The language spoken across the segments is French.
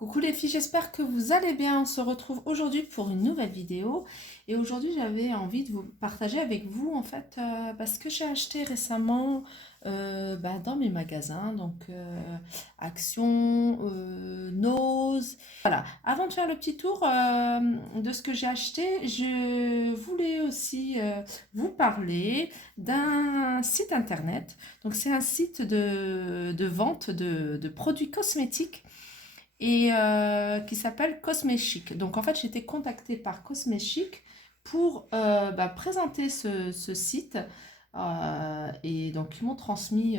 Coucou les filles, j'espère que vous allez bien. On se retrouve aujourd'hui pour une nouvelle vidéo. Et aujourd'hui, j'avais envie de vous partager avec vous en fait parce que j'ai acheté récemment dans mes magasins, donc Action, Nose. Voilà, avant de faire le petit tour de ce que j'ai acheté, je voulais aussi vous parler d'un site internet. Donc c'est un site de vente de produits cosmétiques et qui s'appelle Cosmechic. Donc en fait, j'ai été contactée par Cosmechic pour présenter ce site. Et donc ils m'ont transmis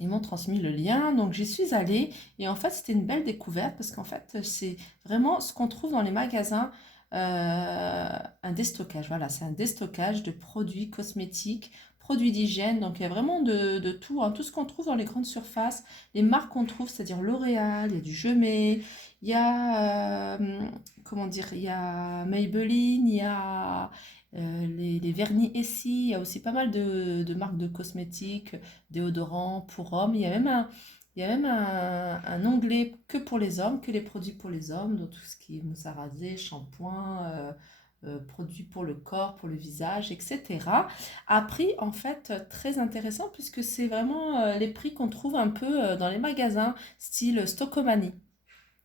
le lien. Donc j'y suis allée et en fait, c'était une belle découverte parce qu'en fait, c'est vraiment ce qu'on trouve dans les magasins. Un déstockage, voilà, c'est un déstockage de produits cosmétiques, produits d'hygiène, donc il y a vraiment de tout, hein, tout ce qu'on trouve dans les grandes surfaces, les marques qu'on trouve, c'est-à-dire L'Oréal, il y a du Jemé, il y a, comment dire, il y a Maybelline, il y a les vernis Essie, il y a aussi pas mal de marques de cosmétiques, déodorants pour hommes, il y a même un onglet que pour les hommes, que les produits pour les hommes, donc tout ce qui est mousse à raser, shampoing, produits pour le corps, pour le visage, etc. À prix en fait très intéressant puisque c'est vraiment les prix qu'on trouve un peu dans les magasins style Stockomanie.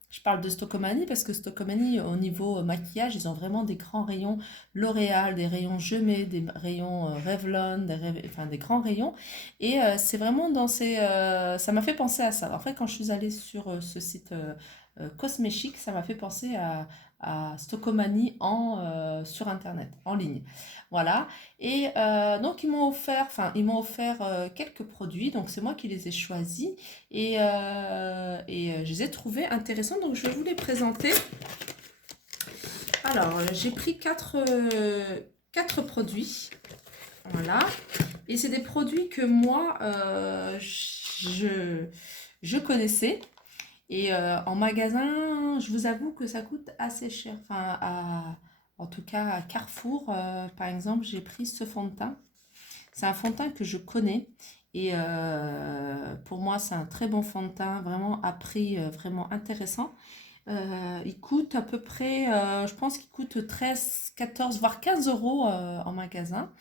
Je parle de Stockomanie parce que Stockomanie, au niveau maquillage, ils ont vraiment des grands rayons L'Oréal, des rayons Jemé, des rayons Revlon, enfin des grands rayons. Et c'est vraiment dans ces... ça m'a fait penser à ça. En fait, quand je suis allée sur ce site Cosmechic, ça m'a fait penser à Stockomanie sur Internet, en ligne. Voilà. Et donc, ils m'ont offert quelques produits. Donc, c'est moi qui les ai choisis. Je les ai trouvés intéressants, donc je vais vous les présenter. Alors, j'ai pris quatre produits. Voilà. Et c'est des produits que moi, je connaissais. Et en magasin, je vous avoue que ça coûte assez cher. Enfin, en tout cas, à Carrefour, par exemple, j'ai pris ce fond de teint. C'est un fond de teint que je connais et pour moi c'est un très bon fond de teint, vraiment à prix vraiment intéressant. Il coûte à peu près, je pense qu'il coûte 13, 14, voire 15 euros en magasin.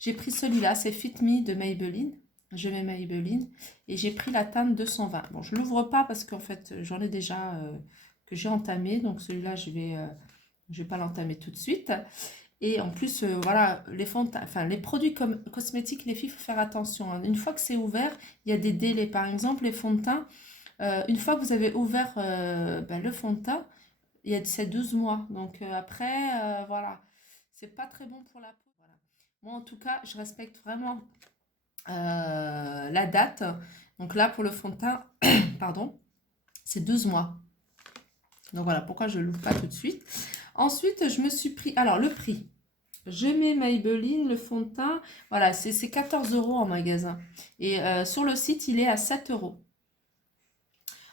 J'ai pris celui-là, c'est Fit Me de Maybelline. Je mets Maybelline et j'ai pris la teinte 220. Bon, je ne l'ouvre pas parce qu'en fait j'en ai déjà que j'ai entamé, donc celui-là je vais pas l'entamer tout de suite. Et en plus, voilà, enfin, les produits comme cosmétiques, les filles, il faut faire attention, hein. Une fois que c'est ouvert, il y a des délais. Par exemple, les fonds de teint, une fois que vous avez ouvert le fond de teint, c'est 12 mois. Donc après, voilà, c'est pas très bon pour la peau. Voilà. Moi, en tout cas, je respecte vraiment la date. Donc là, pour le fond de teint, pardon, c'est 12 mois. Donc voilà, pourquoi je ne l'ouvre pas tout de suite. Ensuite, je me suis pris... Alors, le prix. Je mets Maybelline, le fond de teint. Voilà, c'est 14 euros en magasin. Et sur le site, il est à 7 euros.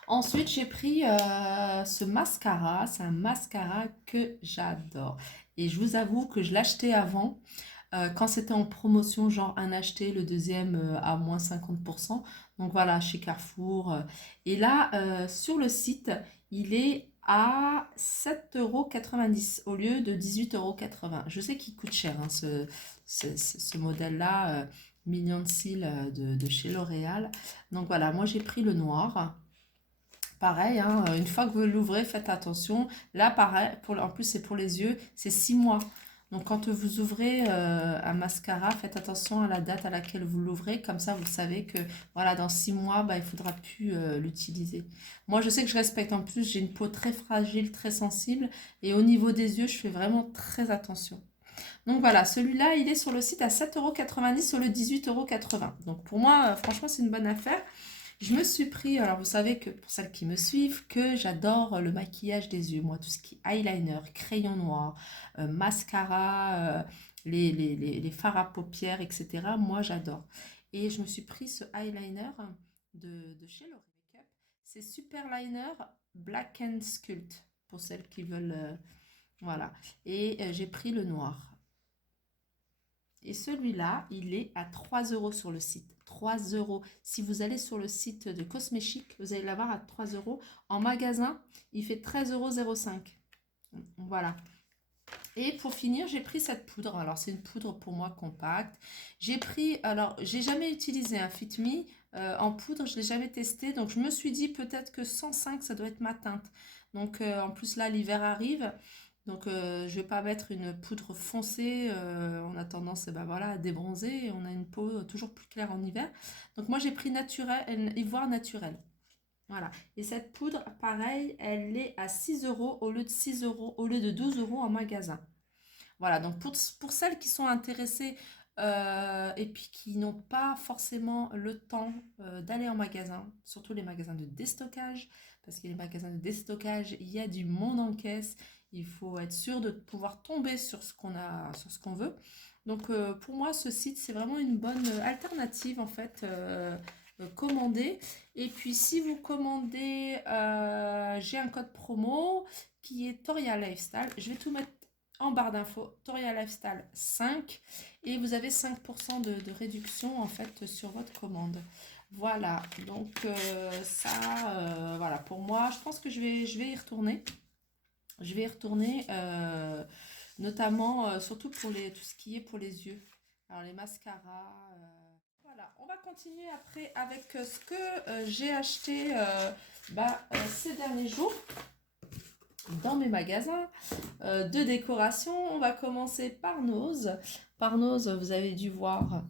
Ensuite, j'ai pris ce mascara. C'est un mascara que j'adore. Et je vous avoue que je l'achetais avant, quand c'était en promotion, genre un acheté, le deuxième à moins 50%. Donc voilà, chez Carrefour. Et là, sur le site, il est à 7,90 € au lieu de 18,80 €. Je sais qu'il coûte cher, hein, ce modèle-là, Million de Cils de chez L'Oréal. Donc voilà, moi j'ai pris le noir. Pareil, hein, une fois que vous l'ouvrez, faites attention. Là, pareil, en plus c'est pour les yeux, c'est 6 mois. Donc quand vous ouvrez un mascara, faites attention à la date à laquelle vous l'ouvrez. Comme ça, vous savez que voilà, dans 6 mois, il ne faudra plus l'utiliser. Moi, je sais que je respecte. En plus, j'ai une peau très fragile, très sensible. Et au niveau des yeux, je fais vraiment très attention. Donc voilà, celui-là, il est sur le site à 7,90 € sur le 18,80 €. Donc pour moi, franchement, c'est une bonne affaire. Je me suis pris, alors vous savez que pour celles qui me suivent, que j'adore le maquillage des yeux, moi, tout ce qui est eyeliner, crayon noir, mascara, les fards à paupières, etc. Moi, j'adore. Et je me suis pris ce eyeliner de chez L'Oréal Makeup. C'est Super Liner Black and Sculpt, pour celles qui veulent, voilà. Et j'ai pris le noir. Et celui-là, il est à 3 euros sur le site. 3 euros. Si vous allez sur le site de Cosméchic, vous allez l'avoir à 3 euros. En magasin, il fait 13,05 €. Voilà. Et pour finir, j'ai pris cette poudre. Alors, c'est une poudre pour moi compacte. J'ai pris, alors, j'ai jamais utilisé un Fit Me en poudre, je l'ai jamais testé. Donc, je me suis dit peut-être que 105, ça doit être ma teinte. Donc, en plus, là, l'hiver arrive. Donc, je vais pas mettre une poudre foncée. On a tendance, ben voilà, à débronzer. Et on a une peau toujours plus claire en hiver. Donc, moi, j'ai pris naturel, ivoire naturel. Voilà. Et cette poudre, pareil, elle est à 6 euros au lieu de 6 euros, au lieu de 12 euros en magasin. Voilà, donc pour celles qui sont intéressées et puis qui n'ont pas forcément le temps d'aller en magasin, surtout les magasins de déstockage, parce que les magasins de déstockage, il y a du monde en caisse, il faut être sûr de pouvoir tomber sur ce qu'on a, sur ce qu'on veut. Donc pour moi, ce site, c'est vraiment une bonne alternative en fait. Commander. Et puis si vous commandez, j'ai un code promo qui est Toria Lifestyle. Je vais tout mettre en barre d'infos, Toria Lifestyle 5 et vous avez 5% de réduction en fait sur votre commande. Voilà, donc voilà, pour moi, je pense que je vais y retourner. Je vais y retourner, notamment, surtout pour tout ce qui est pour les yeux. Alors les mascaras. Voilà, on va continuer après avec ce que j'ai acheté ces derniers jours dans mes magasins de décoration. On va commencer par Nose. Par Nose, vous avez dû voir.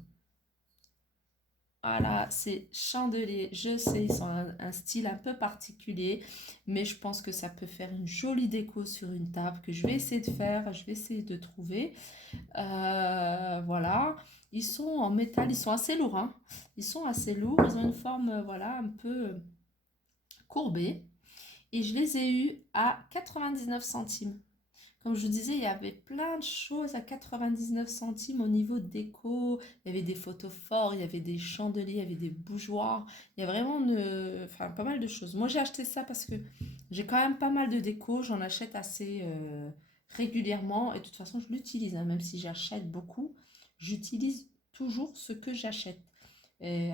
Voilà, c'est chandelier. Je sais, ils sont un style un peu particulier, mais je pense que ça peut faire une jolie déco sur une table que je vais essayer de faire. Je vais essayer de trouver. Voilà, ils sont en métal, ils sont assez lourds, hein. Ils sont assez lourds, ils ont une forme, voilà, un peu courbée. Et je les ai eus à 99 centimes. Comme je vous disais, il y avait plein de choses à 99 centimes au niveau déco. Il y avait des photos forts, il y avait des chandeliers, il y avait des bougeoirs. Il y a vraiment enfin, pas mal de choses. Moi, j'ai acheté ça parce que j'ai quand même pas mal de déco. J'en achète assez régulièrement. Et de toute façon, je l'utilise, hein. Même si j'achète beaucoup, j'utilise toujours ce que j'achète. Et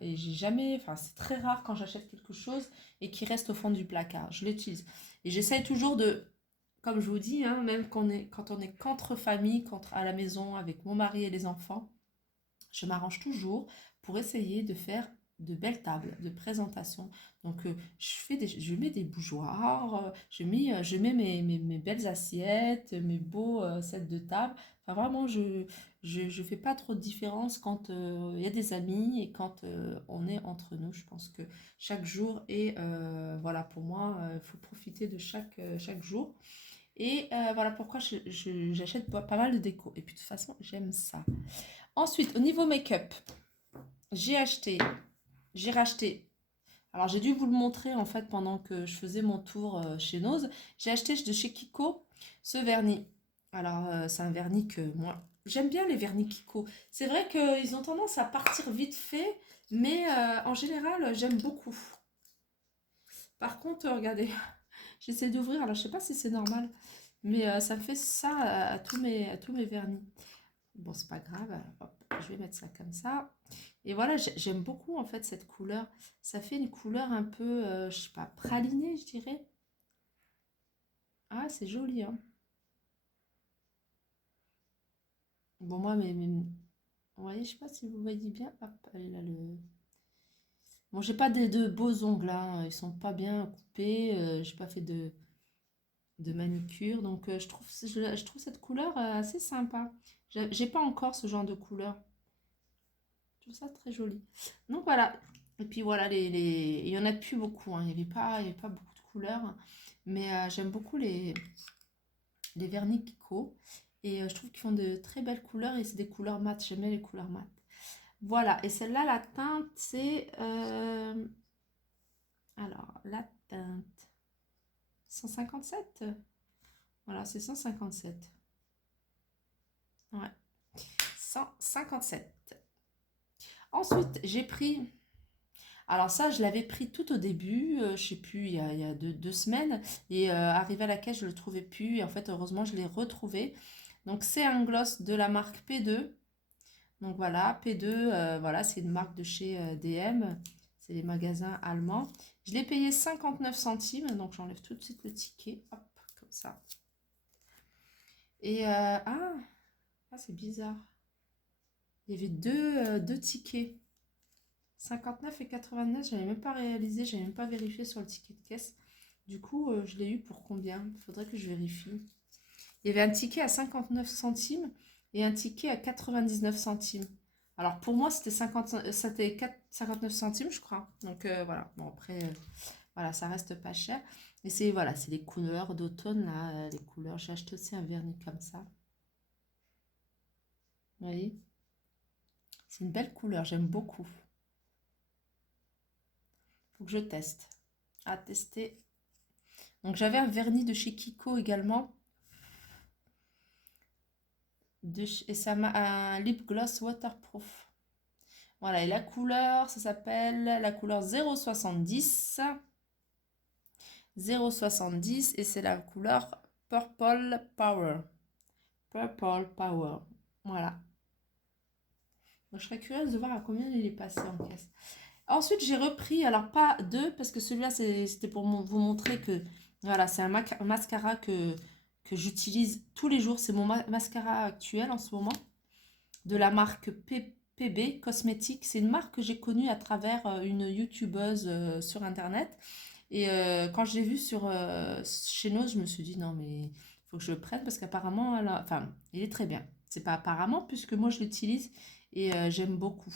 j'ai jamais, enfin, c'est très rare quand j'achète quelque chose et qui reste au fond du placard. Je l'utilise. Et j'essaie toujours de, comme je vous dis, hein, même quand on est qu'entre famille, qu'entre à la maison avec mon mari et les enfants, je m'arrange toujours pour essayer de faire de belles tables de présentation. Donc, je mets des bougeoirs, je mets mes belles assiettes, mes beaux sets de table. Enfin, vraiment, je fais pas trop de différence quand il y a des amis et quand on est entre nous. Je pense que chaque jour est, voilà, pour moi, il faut profiter de chaque jour. Et voilà pourquoi j'achète pas mal de déco. Et puis de toute façon, j'aime ça. Ensuite, au niveau make-up, j'ai acheté, j'ai racheté. Alors, j'ai dû vous le montrer en fait pendant que je faisais mon tour chez Nose. J'ai acheté de chez Kiko ce vernis. Alors, c'est un vernis que moi, j'aime bien les vernis Kiko. C'est vrai qu'ils ont tendance à partir vite fait, mais en général, j'aime beaucoup. Par contre, regardez, j'essaie d'ouvrir. Alors, je sais pas si c'est normal, mais ça me fait ça à tous mes vernis. Bon, c'est pas grave. Hop, je vais mettre ça comme ça. Et voilà, j'aime beaucoup en fait cette couleur. Ça fait une couleur un peu, je sais pas, pralinée, je dirais. Ah, c'est joli, hein. Bon, moi, vous voyez, je sais pas si vous voyez bien. Hop, allez là, le... Bon, j'ai pas de beaux ongles, hein. Ils sont pas bien coupés. J'ai pas fait de manucure. Donc, je trouve cette couleur assez sympa. J'ai pas encore ce genre de couleur. Je trouve ça très joli. Donc voilà. Et puis voilà, il y en a plus beaucoup, hein. Il y avait pas beaucoup de couleurs. Mais j'aime beaucoup les vernis Kiko. Et je trouve qu'ils font de très belles couleurs et c'est des couleurs mates. J'aime bien les couleurs mates. Voilà. Et celle-là, la teinte, c'est... alors, la teinte 157. Voilà, c'est 157. Ouais. 157. Ensuite, j'ai pris... Alors ça, je l'avais pris tout au début, je sais plus, il y a deux semaines, et arrivé à la caisse, je le trouvais plus, et en fait, heureusement, je l'ai retrouvé. Donc c'est un gloss de la marque P2, Donc voilà, P2, voilà, c'est une marque de chez DM. C'est les magasins allemands. Je l'ai payé 59 centimes. Donc j'enlève tout de suite le ticket. Hop, comme ça. Et c'est bizarre. Il y avait deux tickets. 59 et 89, je n'avais même pas réalisé, je n'avais même pas vérifié sur le ticket de caisse. Du coup, je l'ai eu pour combien? Il faudrait que je vérifie. Il y avait un ticket à 59 centimes et un ticket à 99 centimes. Alors pour moi, c'était 59 centimes, je crois. Donc voilà. Bon, après, voilà, ça reste pas cher. Et c'est voilà, c'est les couleurs d'automne, là. Les couleurs. J'ai acheté aussi un vernis comme ça. Vous voyez? C'est une belle couleur, j'aime beaucoup. Faut que je teste. À tester. Donc j'avais un vernis de chez Kiko également. Et ça m'a un lip gloss waterproof. Voilà, et la couleur, ça s'appelle la couleur 070. 070 et c'est la couleur Purple Power. Purple Power. Voilà. Donc, je serais curieuse de voir à combien il est passé en caisse. Ensuite, j'ai repris, alors pas deux, parce que celui-là, c'était pour vous montrer que, voilà, c'est un mascara que j'utilise tous les jours. C'est mon mascara actuel en ce moment, de la marque PB Cosmétiques. C'est une marque que j'ai connue à travers une youtubeuse sur Internet. Et quand je l'ai vu chez Nose, je me suis dit, non, mais il faut que je le prenne, parce qu'apparemment, enfin, il est très bien. C'est pas apparemment, puisque moi, je l'utilise et j'aime beaucoup.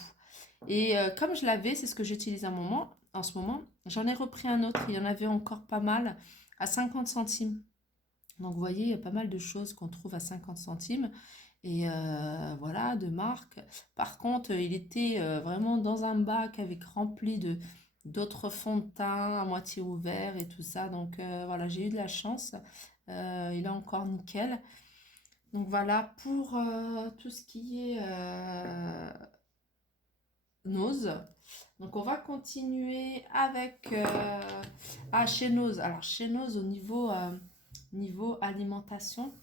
Et comme je l'avais, c'est ce que j'utilise en ce moment, j'en ai repris un autre. Il y en avait encore pas mal à 50 centimes. Donc, vous voyez, il y a pas mal de choses qu'on trouve à 50 centimes. Et voilà, de marque. Par contre, il était vraiment dans un bac avec rempli d'autres fonds de teint à moitié ouverts et tout ça. Donc voilà, j'ai eu de la chance. Il est encore nickel. Donc voilà, pour tout ce qui est Nose. Donc on va continuer avec chez Nose. Alors chez Nose au niveau alimentation,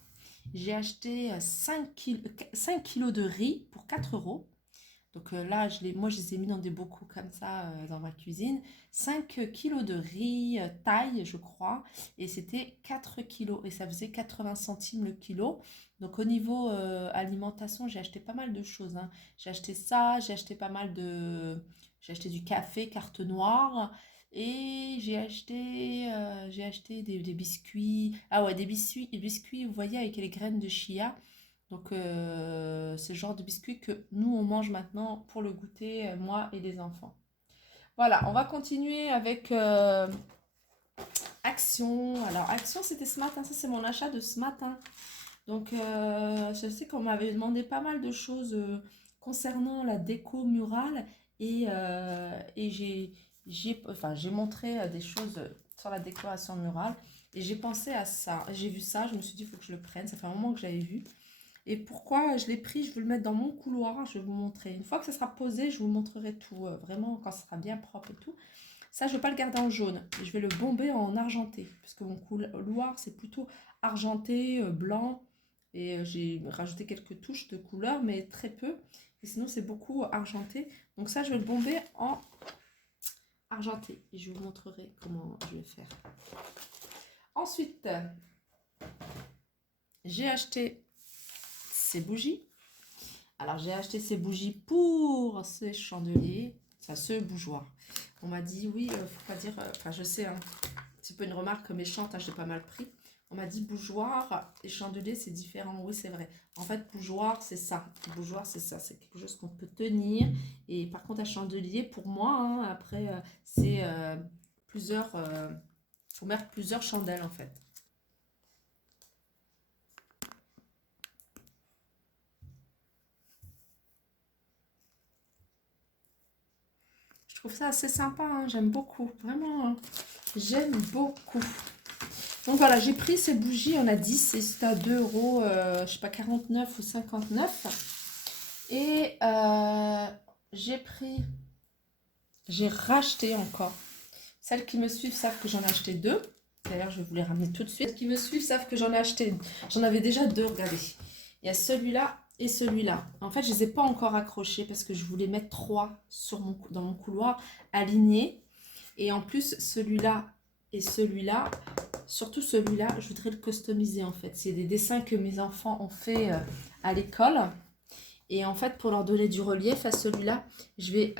j'ai acheté 5 kilos de riz pour 4 euros. Donc là, moi, je les ai mis dans des bocaux comme ça dans ma cuisine. 5 kilos de riz taille, je crois. Et c'était 4 kilos. Et ça faisait 80 centimes le kilo. Donc au niveau alimentation, j'ai acheté pas mal de choses, hein. J'ai acheté ça, j'ai acheté pas mal de... J'ai acheté du café, carte noire. Et j'ai acheté des biscuits. Ah ouais, des biscuits, vous voyez, avec les graines de chia. Donc, c'est le genre de biscuits que nous, on mange maintenant pour le goûter, moi et les enfants. Voilà, on va continuer avec Action. Alors, Action, c'était ce matin. Ça, c'est mon achat de ce matin. Donc, je sais qu'on m'avait demandé pas mal de choses concernant la déco murale. Et j'ai montré des choses sur la décoration murale. Et j'ai pensé à ça. J'ai vu ça, je me suis dit, il faut que je le prenne. Ça fait un moment que j'avais vu. Et pourquoi je l'ai pris, je veux le mettre dans mon couloir, je vais vous montrer. Une fois que ça sera posé, je vous montrerai tout, vraiment quand ce sera bien propre et tout. Ça, je ne vais pas le garder en jaune, je vais le bomber en argenté, puisque mon couloir, c'est plutôt argenté, blanc. Et j'ai rajouté quelques touches de couleur, mais très peu. Et sinon, c'est beaucoup argenté. Donc ça, je vais le bomber en argenté. Et je vous montrerai comment je vais faire. Ensuite, j'ai acheté ces bougies. Alors, j'ai acheté ces bougies pour ces chandeliers, ce bougeoir. On m'a dit, oui, faut pas dire, enfin, je sais, hein, c'est pas une remarque méchante, hein, j'ai pas mal pris. On m'a dit bougeoir et chandelier, c'est différent. Oui, c'est vrai. En fait, bougeoir, c'est ça. Bougeoir, c'est ça. C'est quelque chose qu'on peut tenir. Et par contre, un chandelier, pour moi, hein, après, c'est plusieurs... faut mettre plusieurs chandelles, en fait. Je trouve ça assez sympa, hein, j'aime beaucoup, vraiment, hein, j'aime beaucoup. Donc voilà, j'ai pris ces bougies, on a 10 et c'est à 2 euros, je sais pas, 49 ou 59. Et j'ai racheté encore. Celles qui me suivent savent que j'en ai acheté deux. D'ailleurs, je vais vous les ramener tout de suite. Celles qui me suivent savent que j'en ai acheté, j'en avais déjà deux, regardez. Il y a celui-là et celui-là. En fait, je ne les ai pas encore accrochés parce que je voulais mettre 3 dans mon couloir alignés. Et en plus, celui-là et celui-là, surtout celui-là, je voudrais le customiser en fait. C'est des dessins que mes enfants ont fait à l'école. Et en fait, pour leur donner du relief à celui-là, je vais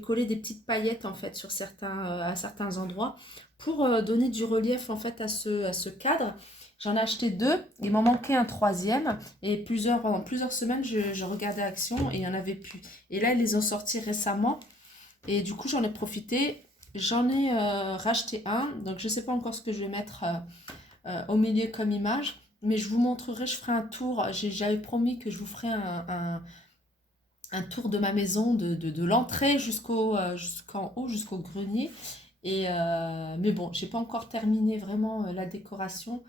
coller des petites paillettes en fait sur à certains endroits pour donner du relief en fait à ce cadre. J'en ai acheté 2, il m'en manquait un troisième et pendant plusieurs semaines, je regardais Action et il n'y en avait plus. Et là, ils les ont sortis récemment et du coup, j'en ai profité. J'en ai racheté un, donc je ne sais pas encore ce que je vais mettre au milieu comme image. Mais je vous montrerai, je ferai un tour. J'avais promis que je vous ferai un tour de ma maison, de l'entrée jusqu'en haut, jusqu'au grenier. Mais bon, j'ai pas encore terminé vraiment la décoration.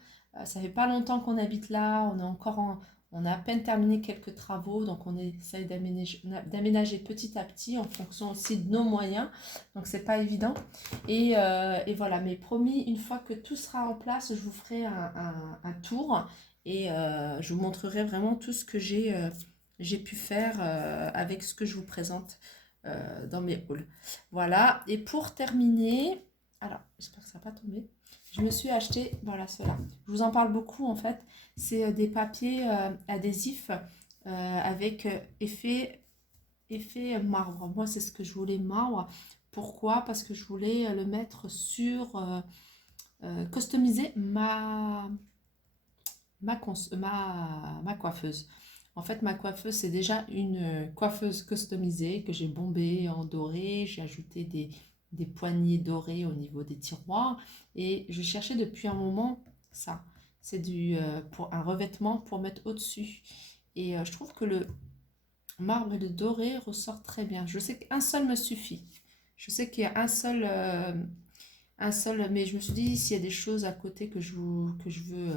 Ça fait pas longtemps qu'on habite là. On a à peine terminé quelques travaux. Donc on essaye d'aménager petit à petit en fonction aussi de nos moyens. Donc c'est pas évident. Et voilà, mais promis, une fois que tout sera en place, je vous ferai un tour. Et je vous montrerai vraiment tout ce que j'ai pu faire avec ce que je vous présente dans mes hauls. Voilà, et pour terminer, alors j'espère que ça va pas tomber, je me suis acheté, voilà cela. Je vous en parle beaucoup en fait, c'est des papiers adhésifs avec effet marbre. Moi c'est ce que je voulais marbre. Pourquoi? Parce que je voulais le mettre customiser ma coiffeuse. En fait, ma coiffeuse, c'est déjà une coiffeuse customisée que j'ai bombée en doré. J'ai ajouté des poignées dorées au niveau des tiroirs. Et je cherchais depuis un moment ça. C'est pour un revêtement pour mettre au-dessus. Et je trouve que le marbre et le doré ressortent très bien. Je sais qu'un seul me suffit. Je sais qu'il y a un seul, mais je me suis dit, s'il y a des choses à côté que je veux,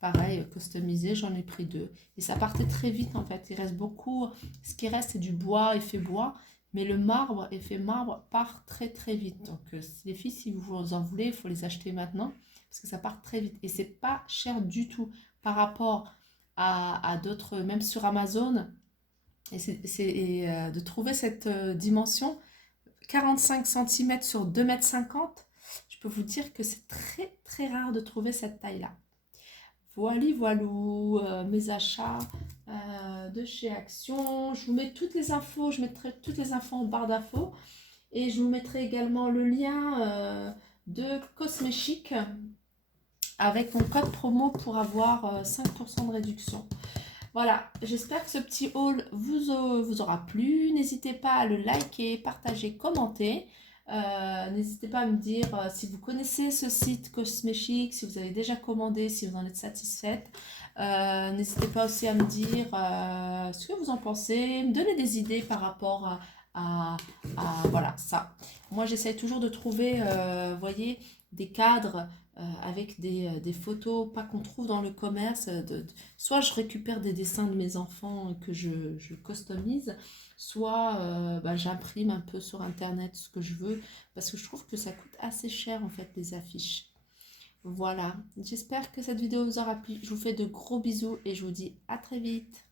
pareil, customiser, j'en ai pris 2. Et ça partait très vite en fait. Il reste beaucoup, ce qui reste, c'est du bois, effet bois, mais le marbre, effet marbre, part très très vite. Donc, les filles, si vous en voulez, il faut les acheter maintenant, parce que ça part très vite. Et c'est pas cher du tout par rapport à d'autres, même sur Amazon. De trouver cette dimension, 45 cm sur 2,50 m, je peux vous dire que c'est très très rare de trouver cette taille-là. Voilou, mes achats de chez Action. Je vous mets toutes les infos, je mettrai toutes les infos en barre d'infos. Et je vous mettrai également le lien de Cosméchic avec mon code promo pour avoir 5% de réduction. Voilà, j'espère que ce petit haul vous aura plu. N'hésitez pas à le liker, partager, commenter. N'hésitez pas à me dire si vous connaissez ce site Cosméchic, si vous avez déjà commandé, si vous en êtes satisfaite. N'hésitez pas aussi à me dire ce que vous en pensez, me donner des idées par rapport voilà, ça. Moi, j'essaie toujours de trouver, voyez, des cadres avec des photos, pas qu'on trouve dans le commerce. Soit je récupère des dessins de mes enfants que je customise, soit j'imprime un peu sur internet ce que je veux, parce que je trouve que ça coûte assez cher en fait les affiches. Voilà, j'espère que cette vidéo vous aura plu. Je vous fais de gros bisous et je vous dis à très vite.